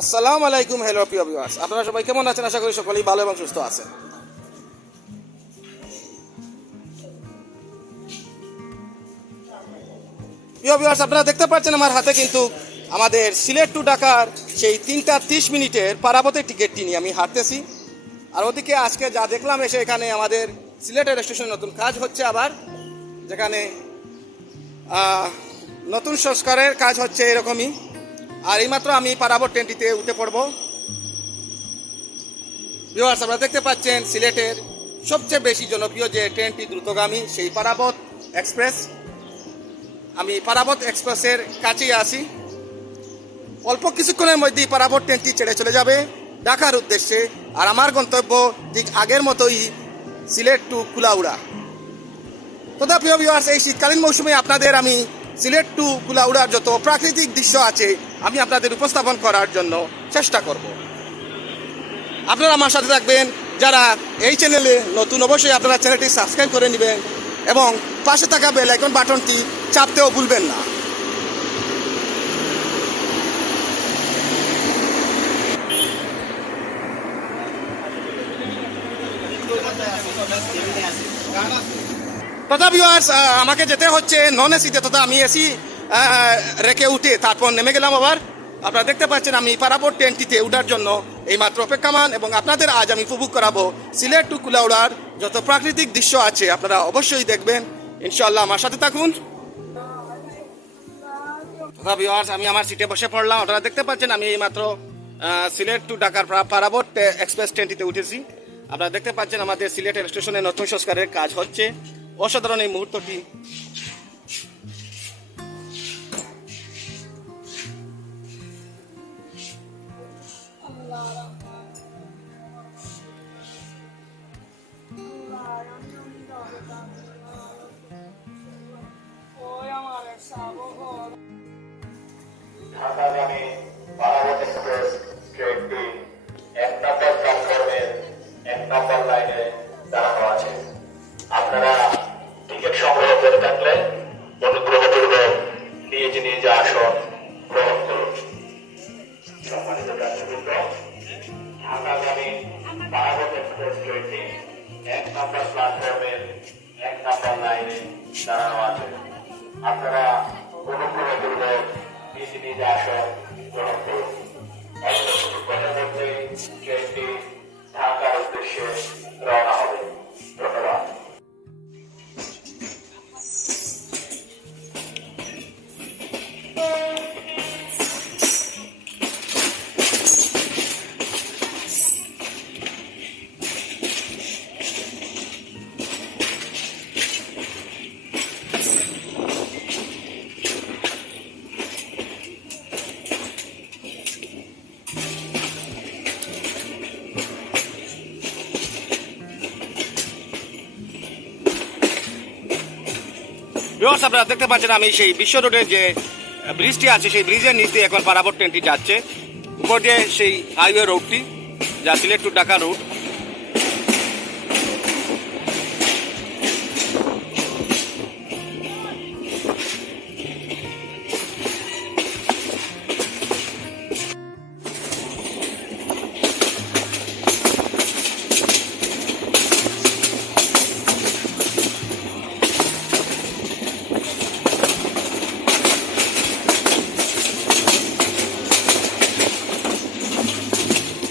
আসসালামু আলাইকুম। হ্যালো প্রিয় ভিউয়ার্স, আপনারা সবাই কেমন আছেন? আশা করি সকলেই ভালো এবং সুস্থ আছেন। প্রিয় ভিউয়ার্স, আপনারা দেখতে পাচ্ছেন আমার হাতে কিন্তু আমাদের সিলেট টু ঢাকার সেই 3টা 30 মিনিটের পারাবতের টিকিটটি নিয়ে আমি হাঁটতেছি। আর ওদিকে আজকে যা দেখলাম এসে এখানে আমাদের সিলেটের স্টেশনে নতুন কাজ হচ্ছে আবার, যেখানে নতুন সংস্কারের কাজ হচ্ছে এরকমই। আর এইমাত্র আমি পারাবত ট্রেনটিতে উঠে পড়ব। ভিউয়ার্স, আপনারা দেখতে পাচ্ছেন সিলেটের সবচেয়ে বেশি জনপ্রিয় যে ট্রেনটি দ্রুতগামী, সেই পারাবত এক্সপ্রেস। আমি পারাবত এক্সপ্রেসের কাছেই আছি। অল্প কিছুক্ষণের মধ্যেই পারাবত ট্রেনটি ছেড়ে চলে যাবে ঢাকার উদ্দেশ্যে। আর আমার গন্তব্য ঠিক আগের মতোই, সিলেট টু কুলাউড়া। তথা প্রিয় ভিউয়ার্স, এই শীতকালীন মৌসুমে আপনাদের আমি সিলেট টু কুলাউড়ার যত প্রাকৃতিক দৃশ্য আছে আমি আপনাদের উপস্থাপন করার জন্য চেষ্টা করব। আপনারা আমার সাথে থাকবেন। যারা এই চ্যানেলে নতুন, অবশ্যই আপনারা চ্যানেলটি সাবস্ক্রাইব করে নেবেন এবং পাশে থাকা বেল আইকন বাটনটি চাপতেও ভুলবেন না। তথা ভিউয়ার্স, আমাকে যেতে হচ্ছে নন এসিতে, তথা আমি এসি রেখে উঠে তারপর নেমে গেলাম আবার। আপনারা দেখতে পাচ্ছেন আমি পারাবত ট্রেনটিতে ওঠার জন্য এইমাত্র অপেক্ষামান, এবং আপনাদের আজ আমি উপভোগ করাবো সিলেট টু কুলাউড়ার যত প্রাকৃতিক দৃশ্য আছে। আপনারা অবশ্যই দেখবেন, ইনশাআল্লাহ আমার সাথে থাকুন। তথা ভিউয়ার্স, আমি আমার সিটে বসে পড়লাম। আপনারা দেখতে পাচ্ছেন আমি এইমাত্র সিলেট টু ঢাকার পারাবত এক্সপ্রেস ট্রেনটিতে উঠেছি। আপনারা দেখতে পাচ্ছেন আমাদের সিলেটের স্টেশনে নতুন সংস্কারের কাজ হচ্ছে। অসাধারণ এই মুহূর্তটি। ঢাকাগামী পারাবত এক্সপ্রেস ট্রেনটি 1 নম্বর প্ল্যাটফর্মের 1 নম্বর লাইনে দাঁড়ানো আছে। আপনারা টিকিট সংগ্রহ করে থাকলে অনুগ্রহপূর্বক নিজ আসন গ্রহণ করুন। সম্মানিত দর্শকবৃন্দ, ঢাকাগামী পারাবত এক্সপ্রেস ট্রেনটি 1 নম্বর প্ল্যাটফর্মের 1 নম্বর লাইনে দাঁড়ানো আছে। আপনারা অনুগ্রহপূর্বক নিজ আসন গ্রহণ করুন। অল্পক্ষণের মধ্যেই ট্রেনটি ঢাকার উদ্দেশ্যে রওনা হবে। ধন্যবাদ। ভিউয়ার্স, আপনারা দেখতে পাচ্ছেন আমি সেই বিশ্ব রোডের যে ব্রিজটি আছে সেই ব্রিজের নিচ দিয়ে এখন পারাবত ট্রেনটি যাচ্ছে। উপর দিয়ে সেই হাইওয়ে রোডটি, যা Sylhet to Dhaka road.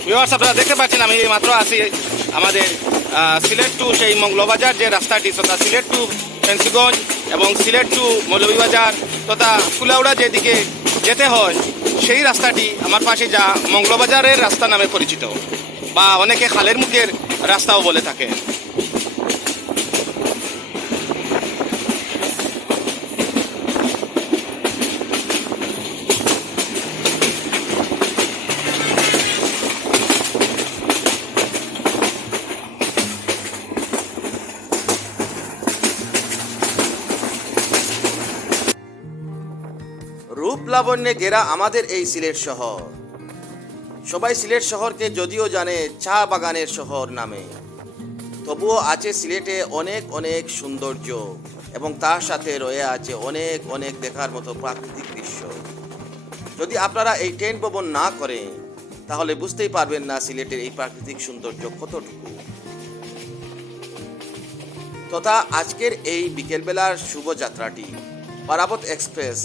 Viewers, আপনারা দেখতে পাচ্ছেন আমি এই মাত্র আছি আমাদের সিলেট টু সেই মঙ্গলবাজার যে রাস্তাটি, তথা সিলেট টু ফেন্সিগঞ্জ এবং সিলেট টু মৌলভীবাজার তথা কুলাউড়া যেদিকে যেতে হয় সেই রাস্তাটি আমার পাশে, যা মঙ্গলবাজারের রাস্তা নামে পরিচিত বা অনেকে খালের মুখের রাস্তাও বলে থাকে। রূপ লাবণ্যে ঘেরা আমাদের এই সিলেট শহর। সবাই সিলেট শহরকে যদিও জানে চা বাগানের শহর নামে, তবুও আছে সিলেটে অনেক অনেক সৌন্দর্য এবং তার সাথে রয়ে আছে অনেক অনেক দেখার মতো প্রাকৃতিক দৃশ্য। যদি আপনারা এই ট্রেন ভ্রমণ না করেন তাহলে বুঝতেই পারবেন না সিলেটের এই প্রাকৃতিক সৌন্দর্য কতটুকু। তথা আজকের এই বিকেলবেলার শুভযাত্রাটি পারাবত এক্সপ্রেস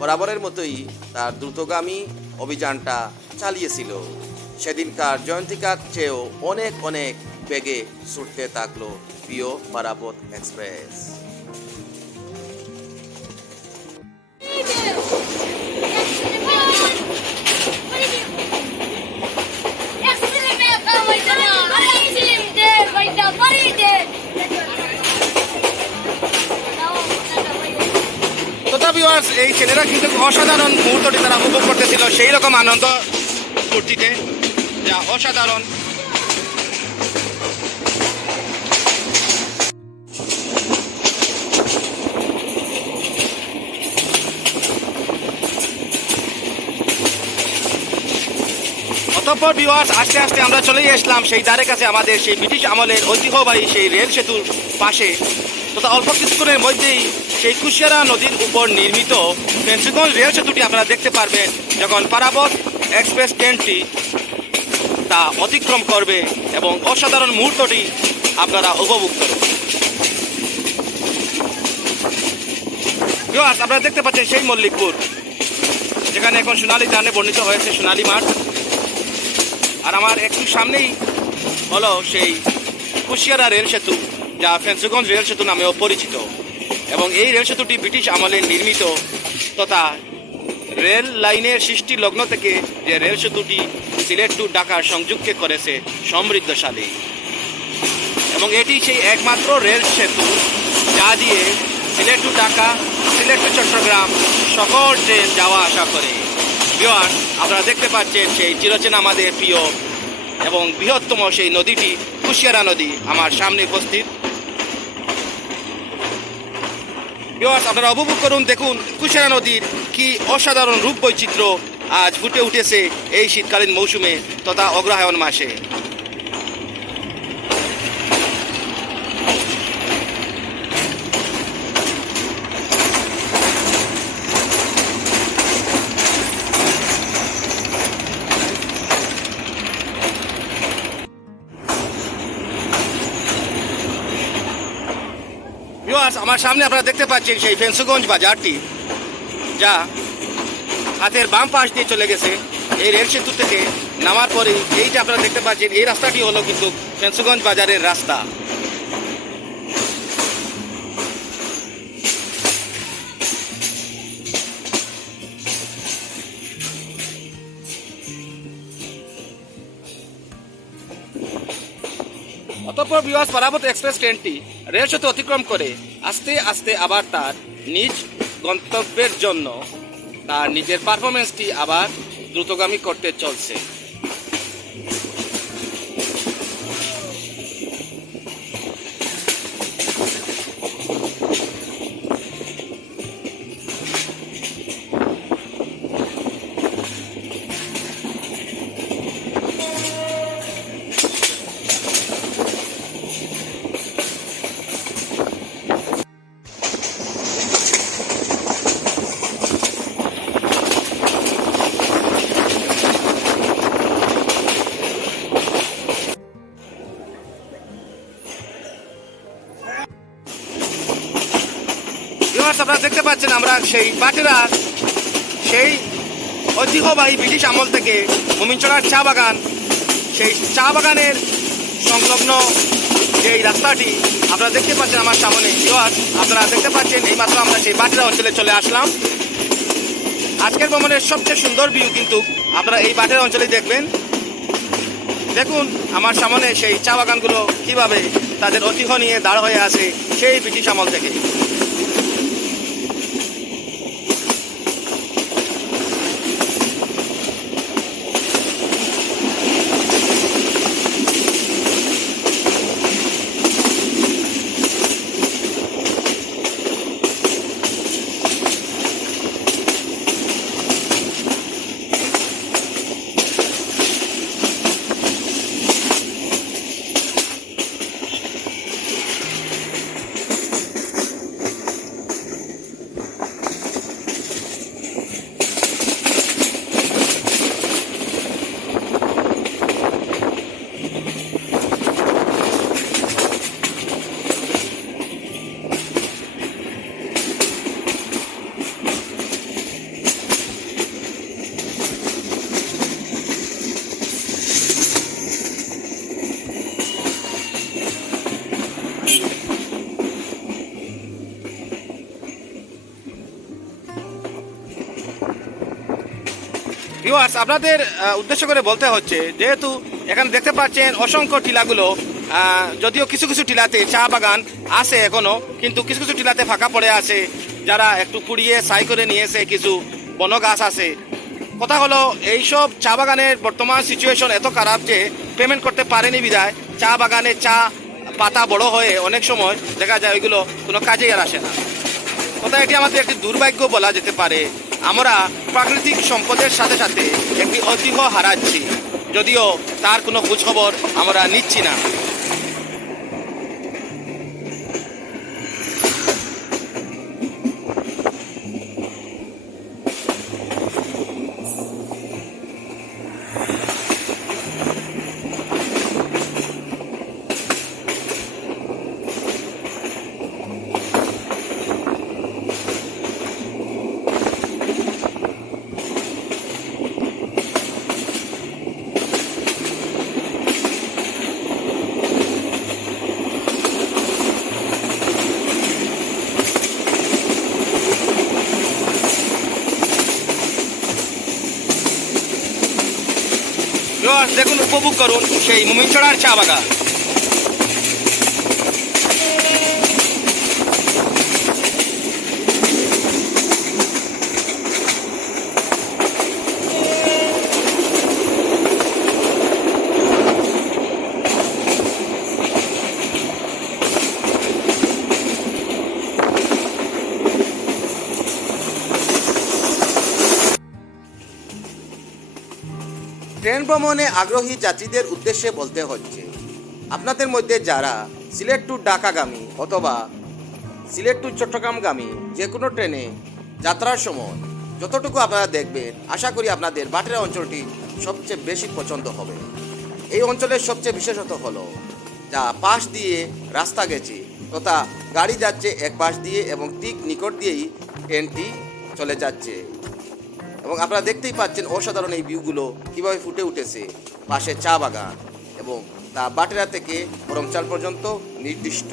বরাবরের মতোই তার দ্রুতগামী অভিযানটা চালিয়েছিল। সেদিনকার জয়ন্তিকার চেয়েও অনেক অনেক বেগে ছুটতে থাকলো প্রিয় পারাবত এক্সপ্রেস। ভিউয়ার্স, এই ছেলেরা কিন্তু অসাধারণ মুহূর্তটি তারা উপভোগ করতেছিল, সেই রকম আনন্দ ফুর্তিতে যা অসাধারণ। অতঃপর ভিউয়ার্স, আস্তে আস্তে আমরা চলেই আসলাম সেই দ্বারের কাছে, আমাদের সেই ব্রিটিশ আমলের ঐতিহ্যবাহী সেই রেল সেতুর পাশে। তথা অল্প কিছুক্ষণের মধ্যেই সেই কুশিয়ারা নদীর উপর নির্মিত ফেন্সিগঞ্জ রেল সেতুটি আপনারা দেখতে পারবেন যখন পারাবত এক্সপ্রেস ট্রেনটি তা অতিক্রম করবে, এবং অসাধারণ মুহূর্তটি আপনারা উপভোগ করবেন। ভিউয়ার্স, আপনারা দেখতে পাচ্ছেন সেই মল্লিকপুর, যেখানে এখন সোনালী ধানে বর্ণিত হয়েছে সোনালী মাঠ। আর আমার একটু সামনেই হলো সেই কুশিয়ারা রেল সেতু, যা ফেন্সিগঞ্জ রেল সেতু নামেও পরিচিত। এবং এই রেল সেতুটি ব্রিটিশ আমলে নির্মিত, তথা রেল লাইনের সৃষ্টি লগ্ন থেকে যে রেল সেতুটি সিলেট টু ঢাকার সংযুক্ত করেছে সমৃদ্ধশালী। এবং এটি সেই একমাত্র রেল সেতু যা দিয়ে সিলেট টু ঢাকা, সিলেট টু চট্টগ্রাম সকল ট্রেন যাওয়া আসা করে। ভিউয়ার্স, আপনারা দেখতে পাচ্ছেন সেই চিরচেনা আমাদের প্রিয় এবং বৃহত্তম সেই নদীটি কুশিয়ারা নদী আমার সামনে উপস্থিত। ভিউয়ার্স, আপনারা উপভোগ করুন, দেখুন কুশিয়ারা নদীর কি অসাধারণ রূপ বৈচিত্র্য আজ ফুটে উঠেছে এই শীতকালীন মৌসুমে তথা অগ্রহায়ণ মাসে। ভিউয়ার্স, আমার সামনে আপনারা দেখতে পাচ্ছেন সেই ফেন্সিগঞ্জ বাজারটি, যা হাতের বাম পাশ দিয়ে চলে গেছে এই রেল সেতু থেকে নামার পরে। এইটা আপনারা দেখতে পাচ্ছেন, এই রাস্তাটি হলো কিন্তু ফেন্সিগঞ্জ বাজারের রাস্তা। অতঃপর ভিউয়ার্স, পারাবত এক্সপ্রেস ট্রেনটি রেল সেতু অতিক্রম করে আস্তে আস্তে আবার তার নিজ গন্তব্যের জন্য তার নিজের পারফরমেন্সটি আবার দ্রুতগামী করতে চলছে। আপনারা দেখতে পাচ্ছেন আমরা সেই বাটেরা সেই ঐতিহ্যবাহী ব্রিটিশ আমল থেকে মোমিনচড়ার চা বাগান, সেই চা বাগানের সংলগ্ন যেই রাস্তাটি আপনারা দেখতে পাচ্ছেন আমার সামনে। আপনারা দেখতে পাচ্ছেন এইমাত্র আমরা সেই বাটেরা অঞ্চলে চলে আসলাম। আজকের ভ্রমণের সবচেয়ে সুন্দর ভিউ কিন্তু আপনারা এই বাটেরা অঞ্চলে দেখবেন। দেখুন আমার সামনে সেই চা বাগানগুলো কিভাবে তাদের ঐতিহ্য নিয়ে দাঁড় হয়ে আছে সেই ব্রিটিশ আমল থেকে। ভিউয়ার্স, আপনাদের উদ্দেশ্য করে বলতে হচ্ছে, যেহেতু এখানে দেখতে পাচ্ছেন অসংখ্য টিলাগুলো, যদিও কিছু কিছু টিলাতে চা বাগান আছে এখনো, কিন্তু কিছু কিছু টিলাতে ফাঁকা পড়ে আছে। যারা একটু কুড়িয়ে সাই করে নিয়েছে, কিছু বন গাছ আছে। কথা হলো, এইসব চা বাগানের বর্তমান সিচুয়েশন এত খারাপ যে পেমেন্ট করতে পারেনি বিধায় চা বাগানে চা পাতা বড় হয়ে অনেক সময় দেখা যায় ওইগুলো কোনো কাজেই আর আসে না। কথা, এটি আমাদের একটি দুর্ভাগ্য বলা যেতে পারে। আমরা প্রাকৃতিক সম্পদের সাথে সাথে একটি ঐতিহ্য হারাচ্ছি, যদিও তার কোনো খোঁজখবর আমরা নিচ্ছি না। দেখুন, উপভোগ করুন সেই মুমিনছড়ার চা বাগান। ট্রেন ভ্রমণে আগ্রহী যাত্রীদের উদ্দেশ্যে বলতে হচ্ছে, আপনাদের মধ্যে যারা সিলেট টু ঢাকাগামী অথবা সিলেট টু চট্টগ্রামগামী যে কোনো ট্রেনে যাত্রার সময় যতটুকু আপনারা দেখবেন, আশা করি আপনাদের বাটেরা অঞ্চলটি সবচেয়ে বেশি পছন্দ হবে। এই অঞ্চলের সবচেয়ে বিশেষত হলো, যা পাশ দিয়ে রাস্তা গেছে তথা গাড়ি যাচ্ছে এক পাশ দিয়ে এবং ঠিক নিকট দিয়েই ট্রেনটি চলে যাচ্ছে। এবং আপনারা দেখতেই পাচ্ছেন অসাধারণ এই ভিউগুলো কীভাবে ফুটে উঠেছে। পাশে চা বাগান এবং তা বাটেরা থেকে বরমচাল পর্যন্ত নির্দিষ্ট।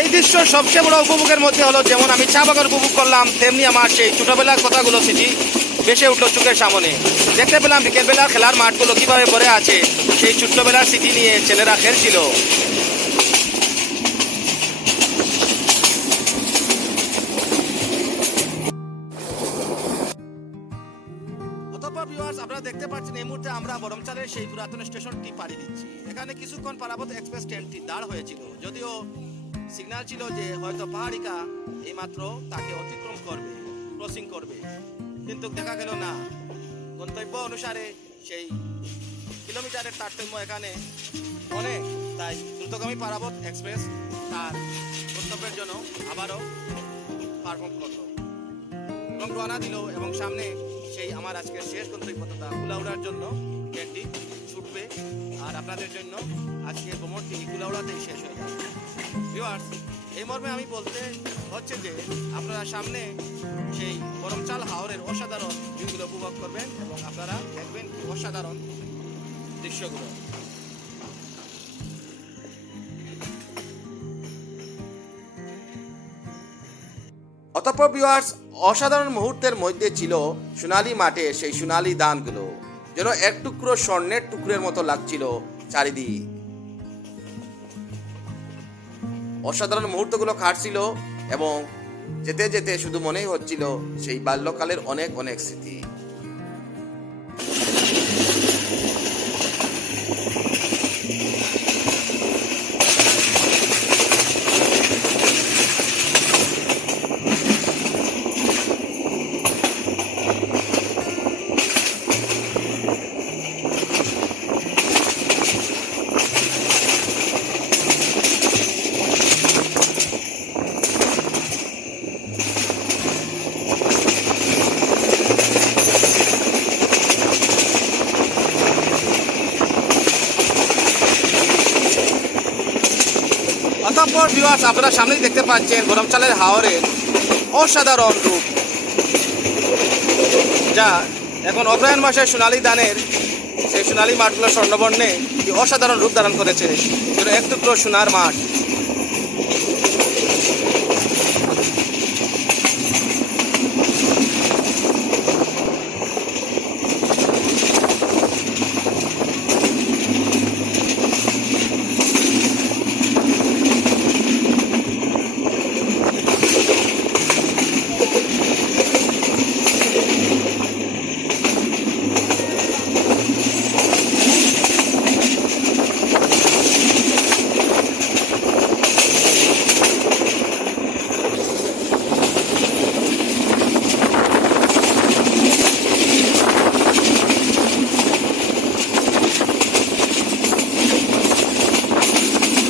এই দৃশ্য সবচেয়ে বড় উপভোগের মধ্যে হলো, যেমন আমি চা বাগান উপভোগ করলাম, তেমনি আমার সেই ছোটবেলার কথাগুলো স্মৃতি ভেসে উঠলো চোখের সামনে। দেখতে পেলাম বিকেলবেলার খেলার মাঠগুলো কীভাবে ভরে আছে, সেই ছোট্টবেলার স্মৃতি নিয়ে ছেলেরা খেলছিল। আপনারা দেখতে পাচ্ছেন এই মুহূর্তে আমরা বরমচালের সেই পুরাতন স্টেশনটি পাড়ি দিচ্ছি। এখানে কিছুক্ষণ পারাবত এক্সপ্রেস ট্রেনটি দাঁড় হয়েছিল, যদিও সিগন্যাল ছিল যে হয়তো পাহাড়িকা এইমাত্র তাকে অতিক্রম করবে, ক্রসিং করবে, কিন্তু দেখা গেল না। গন্তব্য অনুসারে সেই কিলোমিটারের তারতম্য এখানে অনেক, তাই দ্রুতগামী পারাবত এক্সপ্রেস তার গন্তব্যের জন্য আবারও পারফর্ম করলো এবং রওনা দিল। এবং সামনে সেই আমার আজকের শেষ গন্তব্য তথা কুলাউড়ার জন্য ট্রেনটি ছুটবে। আর আপনাদের জন্য আজকের ভ্রমণটি কুলাউড়াতেই শেষ হয়ে যাবে। ভিউয়ার্স, এই মর্মে আমি বলতে হচ্ছে যে আপনারা সামনে সেই বরমচাল হাওরের অসাধারণ ভিউগুলো উপভোগ করবেন এবং আপনারা দেখবেন কি অসাধারণ দৃশ্যগুলো। অতঃপর ভিউয়ার্স, অসাধারণ মুহূর্তের মধ্যে ছিল সোনালী মাঠে সেই সোনালী ধানগুলো, যেন এক টুকরো স্বর্ণের টুকরের মতো লাগছিল চারিদিক। অসাধারণ মুহূর্তগুলো কাটছিল এবং যেতে যেতে শুধু মনেই হচ্ছিল সেই বাল্যকালের অনেক অনেক স্মৃতি। অতঃপর ভিউয়ার্স, আপনারা সামনেই দেখতে পাচ্ছেন বরমচালের হাওরের অসাধারণ রূপ, যা এখন অগ্রহায়ণ মাসের সোনালী ধানের সেই সোনালী মাঠগুলো স্বর্ণবর্ণে কি অসাধারণ রূপ ধারণ করেছে, যেন এক টুকরো সোনার মাঠ।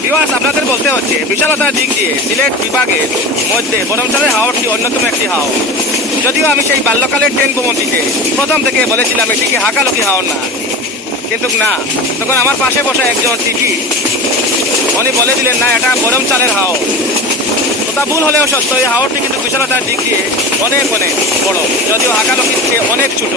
ভিউয়ার্স, আপনাদের বলতে হচ্ছে বিশালতার দিক দিয়ে সিলেট বিভাগের মধ্যে বরমচালের হাওরটি অন্যতম একটি হাওর। যদিও আমি সেই বাল্যকালের ট্রেন ভ্রমণটিতে প্রথম থেকে বলেছিলাম এটিকে হাকালুকি হাওর না, কিন্তু না, তখন আমার পাশে বসা একজন টিটি উনি বলে দিলেন না, এটা বরমচালের হাওর। তা ভুল হলেও সত্য, এই হাওরটি কিন্তু বিশালতার দিক দিয়ে অনেক অনেক বড়, যদিও হাকালুকির চেয়ে অনেক ছোট।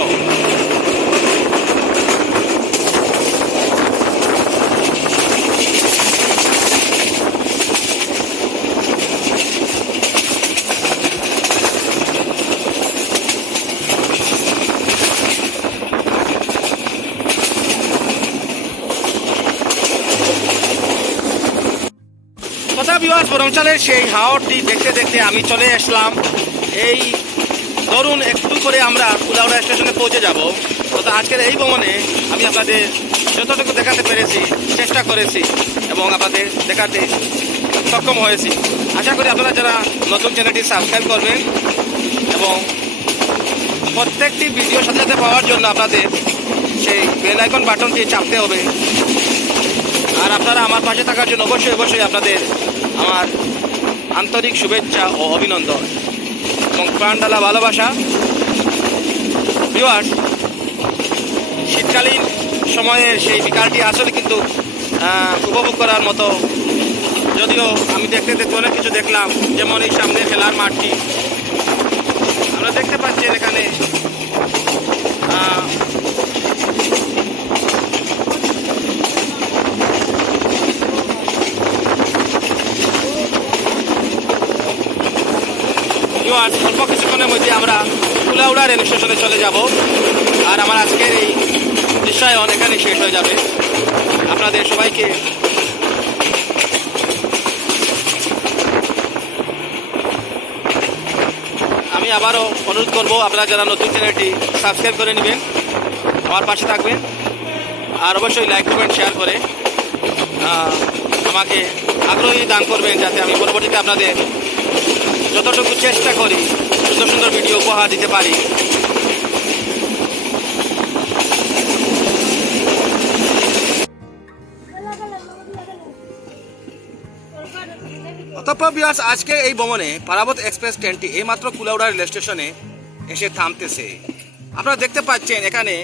ভিউয়ার্স, বরমচালের সেই হাওরটি দেখতে দেখতে আমি চলে আসলাম, এই ধরুন একটু করে আমরা কুলাউড়া স্টেশনে পৌঁছে যাব। তো আজকের এই ভ্রমণে আমি আপনাদের যতটুকু দেখাতে পেরেছি চেষ্টা করেছি এবং আপনাদের দেখাতে সক্ষম হয়েছি। আশা করি আপনারা যারা নতুন চ্যানেলটি সাবস্ক্রাইব করবেন এবং প্রত্যেকটি ভিডিওর সাথে সাথে পাওয়ার জন্য আপনাদের সেই বেল আইকন বাটনটি চাপতে হবে। আর আপনারা আমার পাশে থাকার জন্য অবশ্যই অবশ্যই আপনাদের আমার আন্তরিক শুভেচ্ছা ও অভিনন্দন এবং প্রাণঢালা ভালোবাসা। ভিউয়ার্স, শীতকালীন সময়ের সেই বিকালটি আসলে কিন্তু উপভোগ করার মতো। যদিও আমি দেখতে দেখতে অনেক কিছু দেখলাম, যেমন এই সামনে খেলার মাঠটি আমরা দেখতে পাচ্ছি এখানে অল্প কিছুক্ষণের মধ্যে আমরা কুলাউড়া রেল স্টেশনে চলে যাব। আর আমার আজকের এই দৃশ্যায়ন এখানে শেষ হয়ে যাবে। আপনাদের সবাইকে আমি আবারও অনুরোধ করব, আপনারা যারা নতুন চ্যানেলটি সাবস্ক্রাইব করে নেবেন, আমার পাশে থাকবেন, আর অবশ্যই লাইক কমেন্ট শেয়ার করে আমাকে আগ্রহী দান করবেন, যাতে আমি পরবর্তীতে আপনাদের যতটুকু চেষ্টা করি সুন্দর সুন্দর ভিডিও উপহার দিতে পারি। অতঃপর ভিউয়ার্স, আজকে এই ভ্রমণে পারাবত এক্সপ্রেস ট্রেনটি এইমাত্র কুলাউড়া রেল স্টেশনে এসে থামতেছে। আপনারা দেখতে পাচ্ছেন এখানে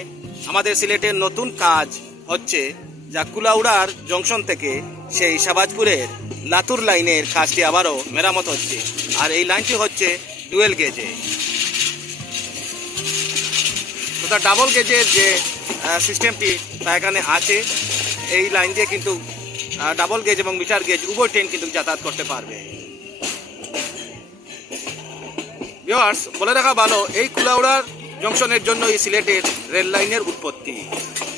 আমাদের সিলেটের নতুন কাজ হচ্ছে, যা কুলাউড়ার জংশন থেকে সেই শাহবাজপুরের লাতুর লাইনের কাজটি আবারও মেরামত হচ্ছে। আর এই লাইনটি হচ্ছে ডুয়েল গেজে, অর্থাৎ ডাবল গেজের যে সিস্টেমটি তা এখানে আছে। এই লাইন দিয়ে কিন্তু ডাবল গেজ এবং মিটার গেজ উভয় ট্রেন কিন্তু যাতায়াত করতে পারবে। ভিউয়ার্স, বলে রাখা ভালো, এই কুলাউড়ার জংশনের জন্য এই সিলেটের রেল লাইনের উৎপত্তি,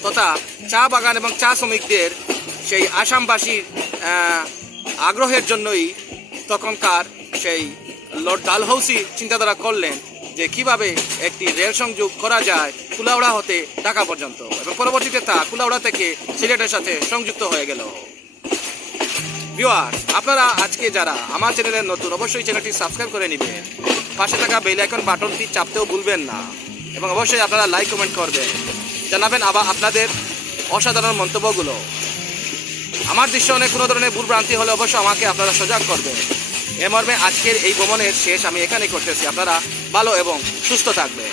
তথা চা বাগান এবং চা শ্রমিকদের সেই আসামবাসীর আগ্রহের জন্যই তখনকার সেই লর্ড ডালহৌসি চিন্তাধারা করলেন যে কিভাবে একটি রেল সংযোগ করা যায় কুলাউড়া হতে ঢাকা পর্যন্ত, এবং পরবর্তীতে তা কুলাউড়া থেকে সিলেটের সাথে সংযুক্ত হয়ে গেল। ভিউয়ার্স, আপনারা আজকে যারা আমার চ্যানেলের নতুন, অবশ্যই চ্যানেলটি সাবস্ক্রাইব করে নেবেন, পাশে থাকা বেল আইকন বাটনটি চাপতেও ভুলবেন না, এবং অবশ্যই আপনারা লাইক কমেন্ট করবেন, জানাবেন আবার আপনাদের অসাধারণ মন্তব্যগুলো। আমার দৃশ্যনে কোনো ধরনের ভুল ভ্রান্তি হলে অবশ্যই আমাকে আপনারা সজাগ করবেন। এ মর্মে আজকের এই ভ্রমণের শেষ আমি এখানেই করতেছি। আপনারা ভালো এবং সুস্থ থাকবেন।